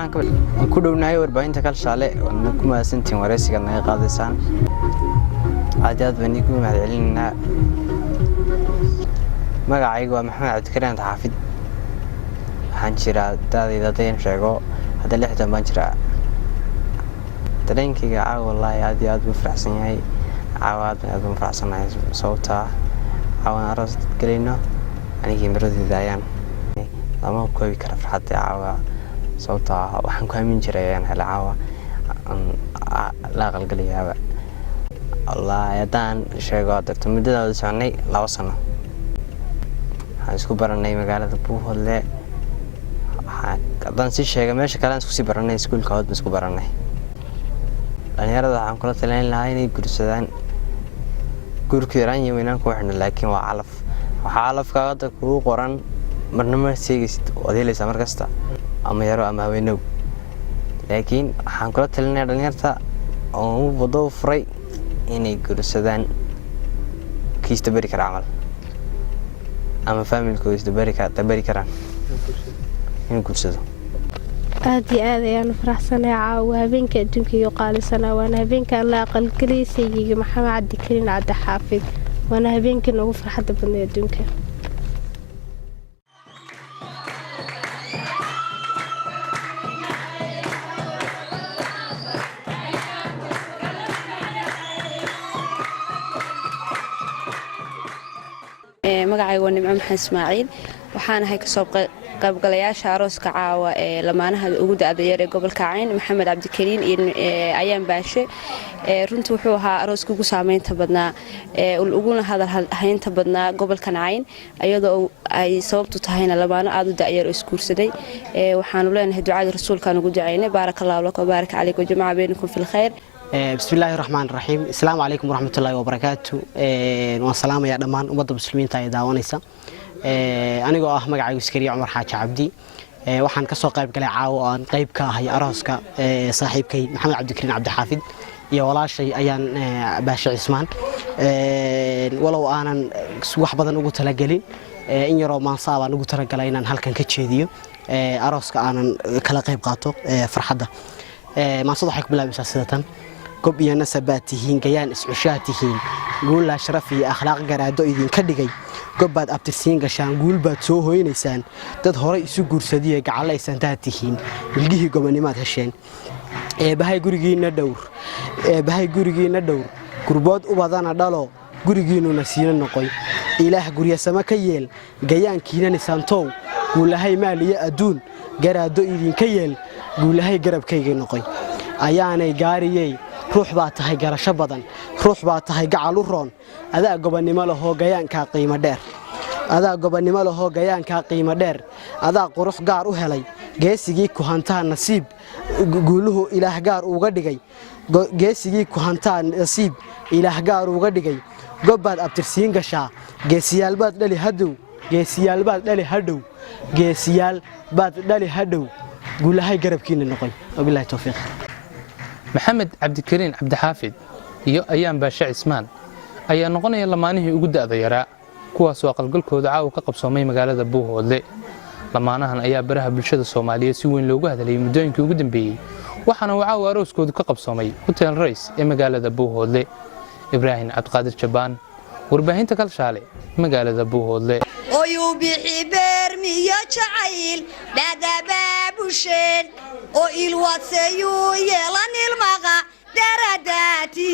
waxaan ku dhownahay warbaahinta Kalshaale oo ku maasantiin wareysiga naga qaadaysan aad baan igu mahadcelinaa magacaygu waa Maxamed Cabdikariin Xaafid waxaan jiraa daadayda sheego hada 60 baan jiraa dareenkayga wallahi aad buu faraxsan yahay aad buu faraxsanahay sababta aan aroos galeyno anigii maradii ayaan lama koobi kara farxadda caawa sababta waxaan ku aamin jiray aan hela caawa la qalgaliyaaba Allah yadaan sheego dadka muddada soconay 2 sano waxaan isku baranay magaalada Buuhoodle hadaan si sheega meesha kale aan isku sii baranay iskuulka hood isku baranay dhalinyarada waxaan kula talin lahaa inay gursadaan gurkiraan iyo inaan ku xidhno laakiin waa calafkaaga ku qoran marnaba seegist wadiilaysa markasta ama yaro ama haweenaw laakiin waxaan kula talinayaa dhalinyarta oo wado furay inay gursadaan kiista bari kara amal ama familku is bari karaan in gursado aad ayaan faraxsanahay caawa habeenka adduunka iyo qaalisanaa waana habeenka la aqal kaliisayga Maxamed Cabdikariin Xaafid waana habeenka ugu farxadda badan adduunka magacaygu waa Nimco Maxamed Ismaaciil waxaan ahay ka soo qaybgalayaasha arooska caawa ee lamaanaha ugu da'da yar ee gobolka Cayn Maxamed Cabdikariin iyo ayaan baashe runtii wuxuu ahaa arooska ugu saameynta badnaa uguna hadal haynta badnaa gobolka Cayn iyadoo ay sababtu tahayna lamaano aad u da'yar oo iskuursaday waxaanu leenahay ducada rasuulka ugu duceynay barakallahu lak wa barak alaykum jamaa baynakum fil khayr بسم الله الرحمن الرحيم السلام عليكم ورحمة الله وبركاته والسلام يا دمان أمد المسلمين تاي داوانيسا أنا جو أحمد عيسكري عمر حاج عبدي وحن كسوق قريب كلا عاوان قريب كهي أراسك صاحب كي محمد عبد الكريم عبد الحافظ يا ولا شيء أيان باشا عثمان ولو أنا واحد بدن نقول تلاقلين إن يرى ما صار نقول تلاقلين هل كان كتشيديو أراسك أنا كلا قريب قاتو فرحدة ما صدحك بلا مساعدة كوب يا نسباتهين جيان اسعشاتهين قول لا شرفي أخلاق جرادو إذن كدقي كوب بعد أبتسين قشان قول بعد سوه إنسان تظهر يسوق صديق على إنساناتهين الجيه جمانيمات هالشين بهاي جورجين الدور كربات وبعدنا دالو جورجين ونسينا نقي إله جوريا سمكيل جيان كينا نسانتو قول هاي مالية أدون جرادو إذن كيل قول هاي جرب كي نقي أيانا جاريي روح باتها جرشة بدن روح باتها جعلوا رون هذا قبني ماله هو جيان كقيمة دير هذا قبني ماله هو جيان كقيمة دير هذا قروح جار وهلي جيسي كهانتها نصيب قوله إله جار وقدجي جيسي كهانتها نصيب إله جار وقدجي قبل أبترسين قشة جيسيال بات للي هدو جيسيال بات للي هدو جيسيال بات للي هدو قول هاي قرب كين النقي وبالله التوفيق محمد Cabdikariin Xaafid iyo ayaan baasha Ismaan ayaa noqonaya lamaanihii ugu da'da yaraa kuwaas oo qalgalkooda caaw ka qabsoomay magaalada Buuhoodle lamaanahan ayaa baraha bulshada Soomaaliyeed si weyn loogu hadalay muddooyinkii ugu dambeeyay waxaana uu caaw arooskooda ka qabsoomay Hotel Race ee magaalada Buuhoodle Ibrahim Cabdiqaadir Jabaan warbaahinta Kalshaale magaalada Buuhoodle oo bixi beermiyo jacayl dadabaabusheen oo ilwaadsayu yeelan ilmaqa daradaati